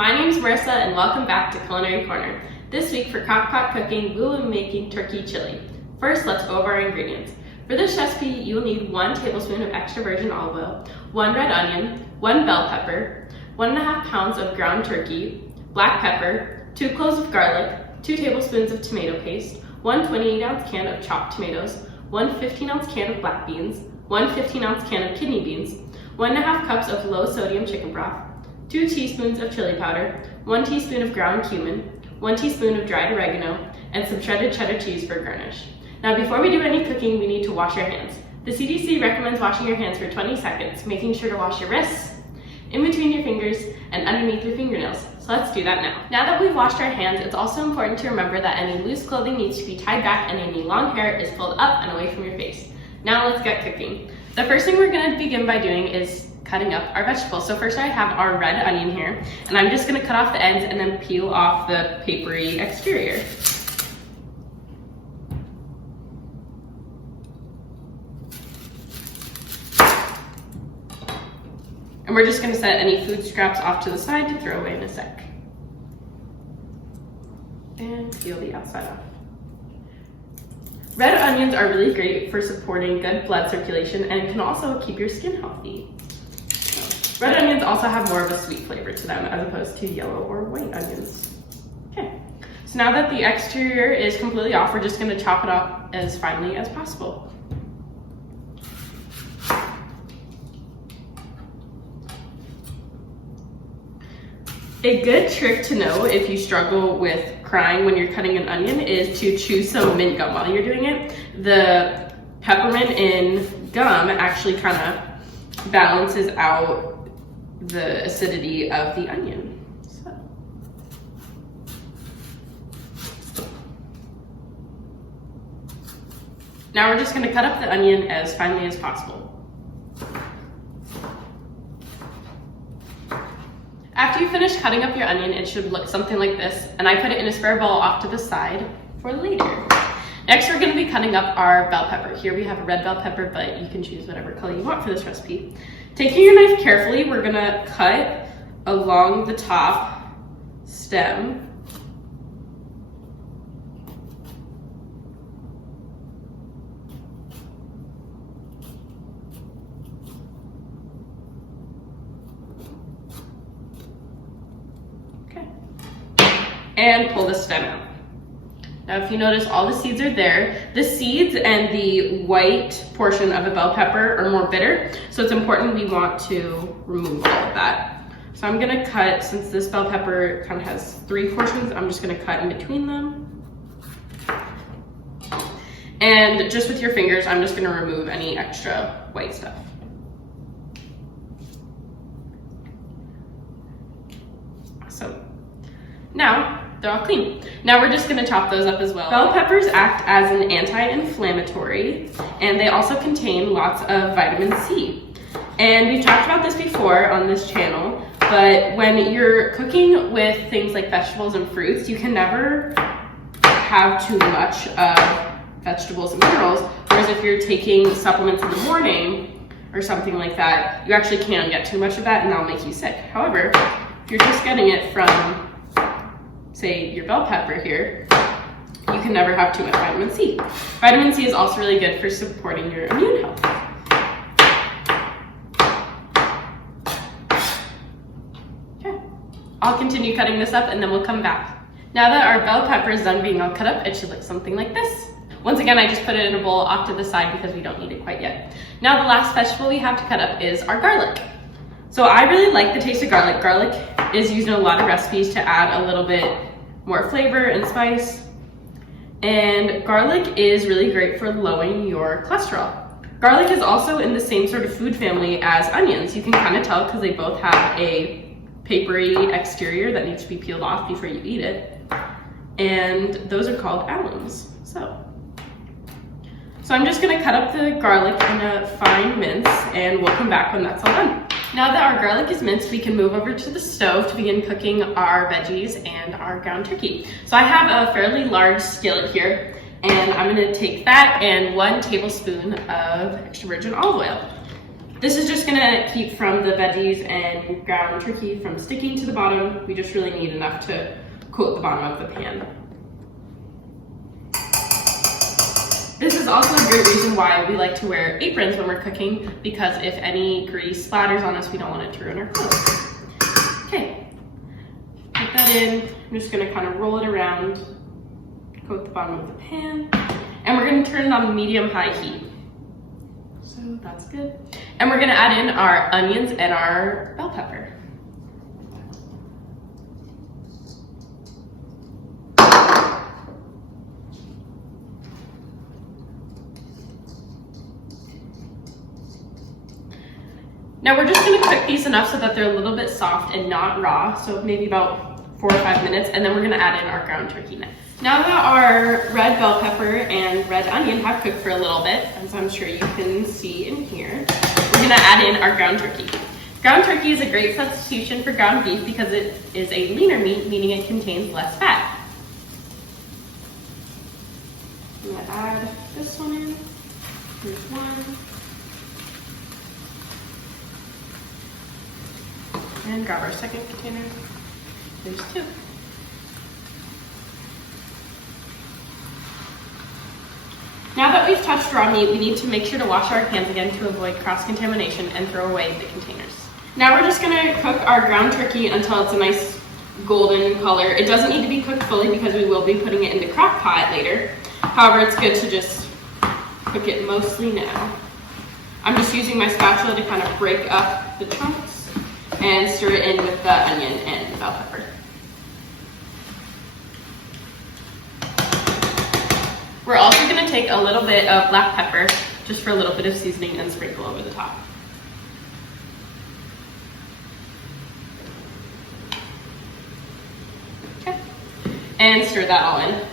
my name is Marissa and welcome back to Culinary Corner. This week for Crockpot cooking, we will be making turkey chili. First, let's go over our ingredients. For this recipe, you will need 1 tablespoon of extra virgin olive oil, 1 red onion, 1 bell pepper, 1.5 pounds of ground turkey, black pepper, 2 cloves of garlic, 2 tablespoons of tomato paste, 1 28-ounce can of chopped tomatoes, 1 15-ounce can of black beans, 1 15-ounce can of kidney beans, 1.5 cups of low-sodium chicken broth, 2 teaspoons of chili powder, 1 teaspoon of ground cumin, 1 teaspoon of dried oregano, and some shredded cheddar cheese for garnish. Now before we do any cooking, we need to wash our hands. The CDC recommends washing your hands for 20 seconds, making sure to wash your wrists, in between your fingers, and underneath your fingernails. So let's do that now. Now that we've washed our hands, it's also important to remember that any loose clothing needs to be tied back and any long hair is pulled up and away from your face. Now let's get cooking. The first thing we're going to begin by doing is cutting up our vegetables. So first I have our red onion here, and I'm just going to cut off the ends and then peel off the papery exterior. And we're just going to set any food scraps off to the side to throw away in a sec. And peel the outside off. Red onions are really great for supporting good blood circulation and can also keep your skin healthy. Red onions also have more of a sweet flavor to them as opposed to yellow or white onions. Okay, so now that the exterior is completely off, we're just going to chop it up as finely as possible. A good trick to know if you struggle with crying when you're cutting an onion is to chew some mint gum while you're doing it. The peppermint in gum actually kind of balances out the acidity of the onion. So. Now we're just going to cut up the onion as finely as possible. After you finish cutting up your onion, it should look something like this, and I put it in a spare bowl off to the side for later. Next, we're going to be cutting up our bell pepper. Here we have a red bell pepper, but you can choose whatever color you want for this recipe. Taking your knife carefully, we're going to cut along the top stem. And pull the stem out. Now if you notice, all the seeds are there. The seeds and the white portion of a bell pepper are more bitter, so it's important we want to remove all of that. So I'm gonna cut, since this bell pepper kind of has 3 portions, I'm just gonna cut in between them. And just with your fingers, I'm just gonna remove any extra white stuff. So now, they're all clean. Now we're just gonna chop those up as well. Bell peppers act as an anti-inflammatory, and they also contain lots of vitamin C. And we've talked about this before on this channel, but when you're cooking with things like vegetables and fruits, you can never have too much of vegetables and minerals, whereas if you're taking supplements in the morning or something like that, you actually can get too much of that and that'll make you sick. However, if you're just getting it from, say, your bell pepper here, you can never have too much vitamin C. Vitamin C is also really good for supporting your immune health. Okay, I'll continue cutting this up and then we'll come back. Now that our bell pepper is done being all cut up, it should look something like this. Once again, I just put it in a bowl off to the side because we don't need it quite yet. Now the last vegetable we have to cut up is our garlic. So I really like the taste of garlic. Garlic is used in a lot of recipes to add a little bit more flavor and spice. And garlic is really great for lowering your cholesterol. Garlic is also in the same sort of food family as onions. You can kind of tell because they both have a papery exterior that needs to be peeled off before you eat it. And those are called alums. So I'm just gonna cut up the garlic in a fine mince and we'll come back when that's all done. Now that our garlic is minced, we can move over to the stove to begin cooking our veggies and our ground turkey. So I have a fairly large skillet here, and I'm gonna take that and 1 tablespoon of extra virgin olive oil. This is just gonna keep from the veggies and ground turkey from sticking to the bottom. We just really need enough to coat the bottom of the pan. This is also a great reason why we like to wear aprons when we're cooking, because if any grease splatters on us, we don't want it to ruin our clothes. Okay, put that in. I'm just gonna kind of roll it around, coat the bottom of the pan, and we're gonna turn it on medium-high heat. So that's good. And we're gonna add in our onions and our bell pepper. Now we're just gonna cook these enough so that they're a little bit soft and not raw, so maybe about 4 or 5 minutes, and then we're gonna add in our ground turkey next. Now that our red bell pepper and red onion have cooked for a little bit, as I'm sure you can see in here, we're gonna add in our ground turkey. Ground turkey is a great substitution for ground beef because it is a leaner meat, meaning it contains less fat. I'm gonna add this one in. Here's one. And grab our second container. There's 2. Now that we've touched raw meat, we need to make sure to wash our hands again to avoid cross-contamination and throw away the containers. Now we're just gonna cook our ground turkey until it's a nice golden color. It doesn't need to be cooked fully because we will be putting it in the crock pot later. However, it's good to just cook it mostly now. I'm just using my spatula to kind of break up the chunks and stir it in with the onion and the bell pepper. We're also gonna take a little bit of black pepper, just for a little bit of seasoning, and sprinkle over the top. Okay, and stir that all in.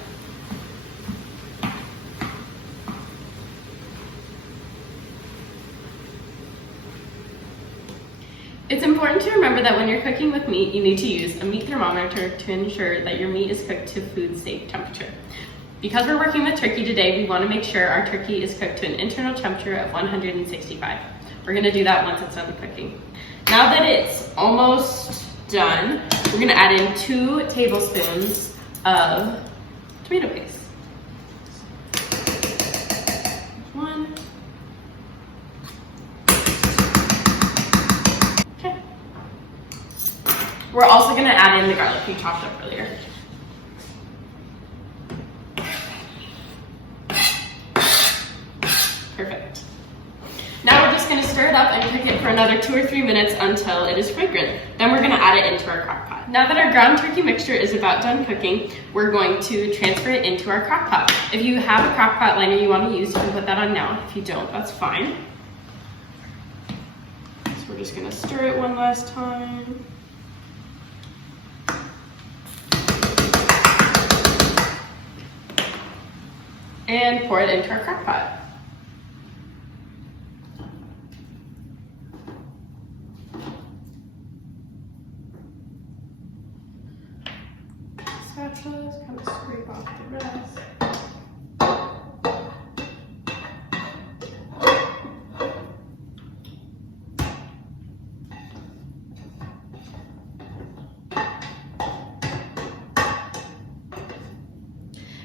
It's important to remember that when you're cooking with meat, you need to use a meat thermometer to ensure that your meat is cooked to food safe temperature. Because we're working with turkey today, we want to make sure our turkey is cooked to an internal temperature of 165. We're going to do that once it's done cooking. Now that it's almost done, we're going to add in 2 tablespoons of tomato paste. 1. Okay. We're also going to add in the garlic we chopped up earlier. Perfect. Now we're just going to stir it up and cook it for another 2 or 3 minutes until it is fragrant. Then we're going to add it into our crock pot. Now that our ground turkey mixture is about done cooking, we're going to transfer it into our crock pot. If you have a crock pot liner you want to use, you can put that on now. If you don't, that's fine. So we're just going to stir it one last time. And pour it into our crock pot. Spatulas, kind of scrape off the rest.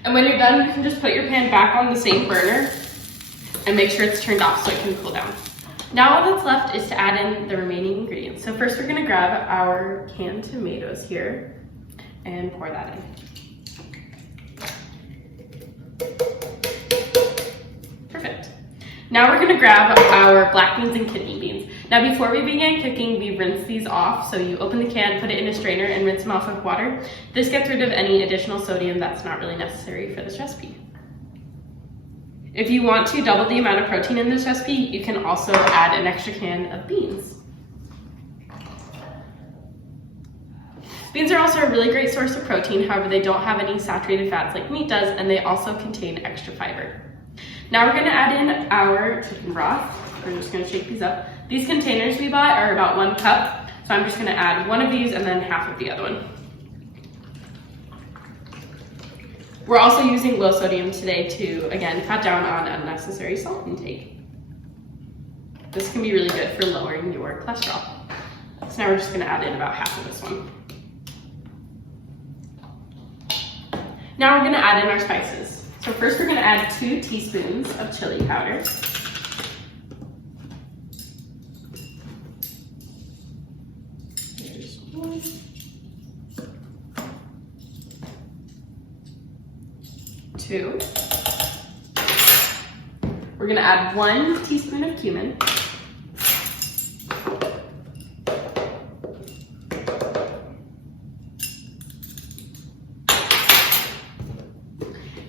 And when you're done, you can just put your pan back on the same burner and make sure it's turned off so it can cool down. Now all that's left is to add in the remaining ingredients. So first we're gonna grab our canned tomatoes here and pour that in. Perfect. Now we're gonna grab our black beans and kidney beans. Now before we begin cooking, we rinse these off. So you open the can, put it in a strainer, and rinse them off with water. This gets rid of any additional sodium that's not really necessary for this recipe. If you want to double the amount of protein in this recipe, you can also add an extra can of beans. Beans are also a really great source of protein, however they don't have any saturated fats like meat does, and they also contain extra fiber. Now we're gonna add in our chicken broth. We're just gonna shake these up. These containers we bought are about 1 cup, so I'm just gonna add 1 of these and then half of the other one. We're also using low sodium today to, again, cut down on unnecessary salt intake. This can be really good for lowering your cholesterol. So now we're just gonna add in about half of this one. Now we're gonna add in our spices. So first we're gonna add 2 teaspoons of chili powder. There's 1. 2. We're gonna add 1 teaspoon of cumin.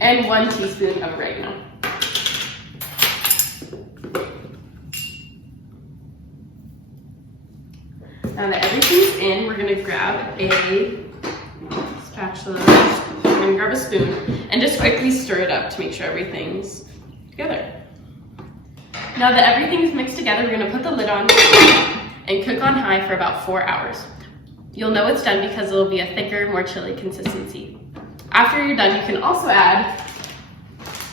And 1 teaspoon of oregano. Now that everything's in, we're gonna grab a spatula, we're gonna grab a spoon, and just quickly stir it up to make sure everything's together. Now that everything's mixed together, we're gonna put the lid on and cook on high for about 4 hours. You'll know it's done because it'll be a thicker, more chili consistency. After you're done, you can also add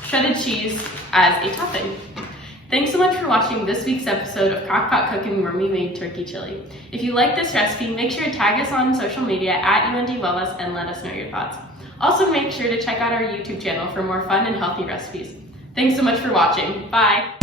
shredded cheese as a topping. Thanks so much for watching this week's episode of Crockpot Cooking where we made turkey chili. If you like this recipe, make sure to tag us on social media at UND Wellness and let us know your thoughts. Also make sure to check out our YouTube channel for more fun and healthy recipes. Thanks so much for watching. Bye.